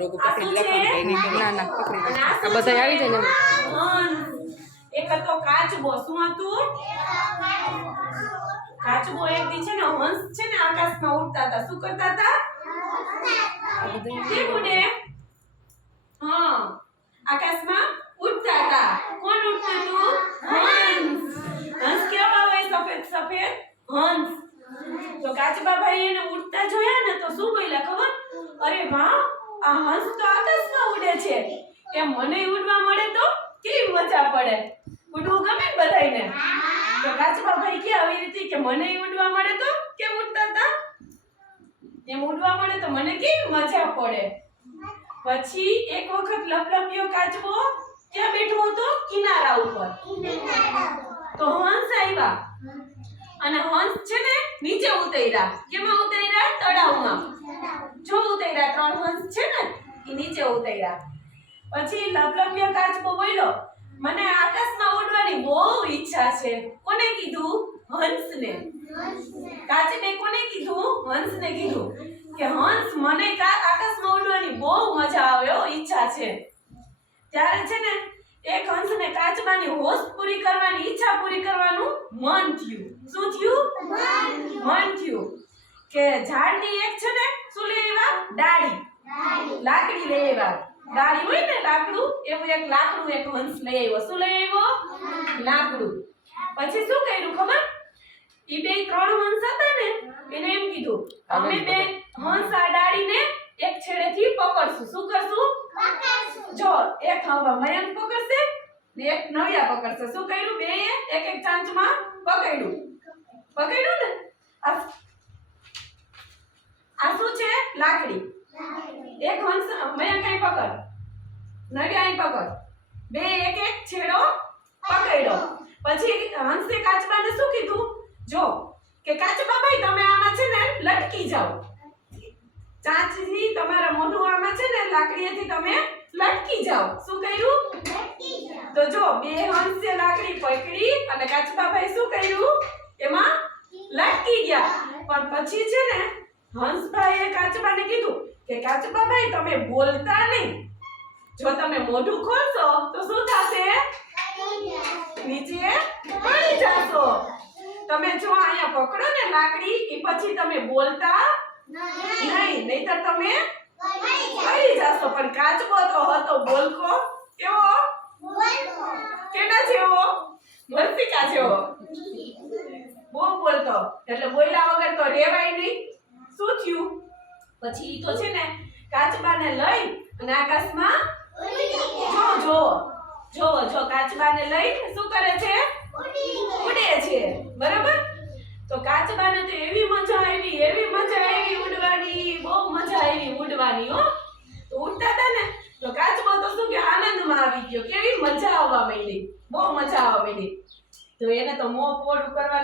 રોગ પકડી રાખવાનું કઈ નહીં. ના પકડી આ બધા આવી જાય ને. એક હતો કાચબો. શું હતું? કાચબો એક દી છે ને હંસ છે ને આકાશમાં ઉડતા હતા. શું કરતા હતા? કેમ ઉડે? હા, આકાશમાં ઉડતા હતા. કોણ ઉડતું હતું? હંસ. હંસ કેવા હોય? સફેદ સફેદ હંસ. તો કાચબાભાઈ એને ઉડતા જોયા ને તો શું બોલ્યા ખબર? અરે વાહ, આ હંસ તો આકાશમાં ઉડે છે. કે મને ઉડવા મળે તો કેવી મજા પડે. ઉડવું ગમે ને બધાયને? તો કાચબાભાઈ કે આવી રીતે કે મને ઉડવા મળે તો કેમ ઉડતા હતા? એમ ઉડવા મળે તો મને કેવી મજા પડે. પછી એક વખત લપલપિયો કાચબો ક્યાં બેઠો હતો? કિનારા ઉપર. તો હંસ આવ્યા અને હંસ છે ને નીચે ઉતર્યા. કેમાં ઉતર્યા? તળાવમાં. જો ઉતર્યા, 3 હંસ છે ને એ નીચે ઉતર્યા. પછી લપલપિયો કાચબો બોલ્યો, મને આકાશમાં ઉડવાની બહુ ઈચ્છા છે. કોને કીધું? હંસને. કાચબે કોને કીધું? હંસને કીધું કે હંસ મને આકાશમાં ઉડવાની બહુ મજા આવે, ઈચ્છા છે. ત્યારે છે ને એક હંસને કાચબાની હોશ પૂરી કરવાની ઈચ્છા પૂરી કરવાનું મન થયું. શું થયું? મન થયું. કે ઝાડની એક છે ને શું લઈ આવ્યા? ડાળી. લાકડી લઈ આવ્યા. ડાળી હોય ને લાકડું, એવું એક લાકડું એક હંસ લઈ આવ્યો. શું લઈ આવ્યો? લાકડું. પછી શું કર્યું ખબર? ઈ બે 3 હંસ હતા ને એને એમ કીધું, અમે બે હંસ આ ડાળીને એક છેડેથી પકડશું. શું કરશું? જો એક મયંક પકડશે ને એક નવ્યા પકડશે. શું કર્યું? બે એક એક ચાંચમાં પકડ્યું ને. આ શું છે? લાકડી. એક હંસ મયંક અહીં પકડ, નવ્યા અહીં પકડ. બે એક એક છેડો પકડ્યો. પછી હંસે કાચબાને શું કીધું? જો કે કાચબાભાઈ તમે આમાં છે ને લટકી જાઓ. ચાંચથી તમારા મોઢું આમાં છે ને લાકડીએથી તમે લટકી જાઓ. શું કર્યું? તો જો બે હંસે લાકડી પકડી અને કાચબાભાઈ શું કર્યું? એમાં લટકી ગયા. પણ પછી છે ને હંસભાઈએ કાચબાને કીધું કે કાચબાભાઈ તમે બોલતા નહીં. જો તમે મોઢું ખોલશો તો શું થશે? નીચે પડી જાશો. તમે જો અહીંયા પકડો ને લાકડી એ પછી તમે બોલતા નહીં, નહીતર તમે પડી જાશો. પણ કાચબો તો હતો બોલકો. કેવો? કેના જેવો? મસ્તિકા જેવો. બહુ બોલતો. એટલે બોલ્યા વગર તો રહેવાય નહીં. શું થયું? પછી તો છે ને કાચબાને લઈ અને આકાશમાં જો કાચબાને લઈ શું કરે છે? ઉડે છે. બરાબર? તો કાચબાને તો એવી મજા આવી ઉડવાની, બહુ મજા આવી ઉડવાની. હો, તો ઉડતા હતા ને તો કાચબો તો શું કે આનંદમાં આવી ગયો. કેવી મજા આવવા માંડી, બહુ મજા આવવા માંડી. તો એને તો મોં પોળું કરવા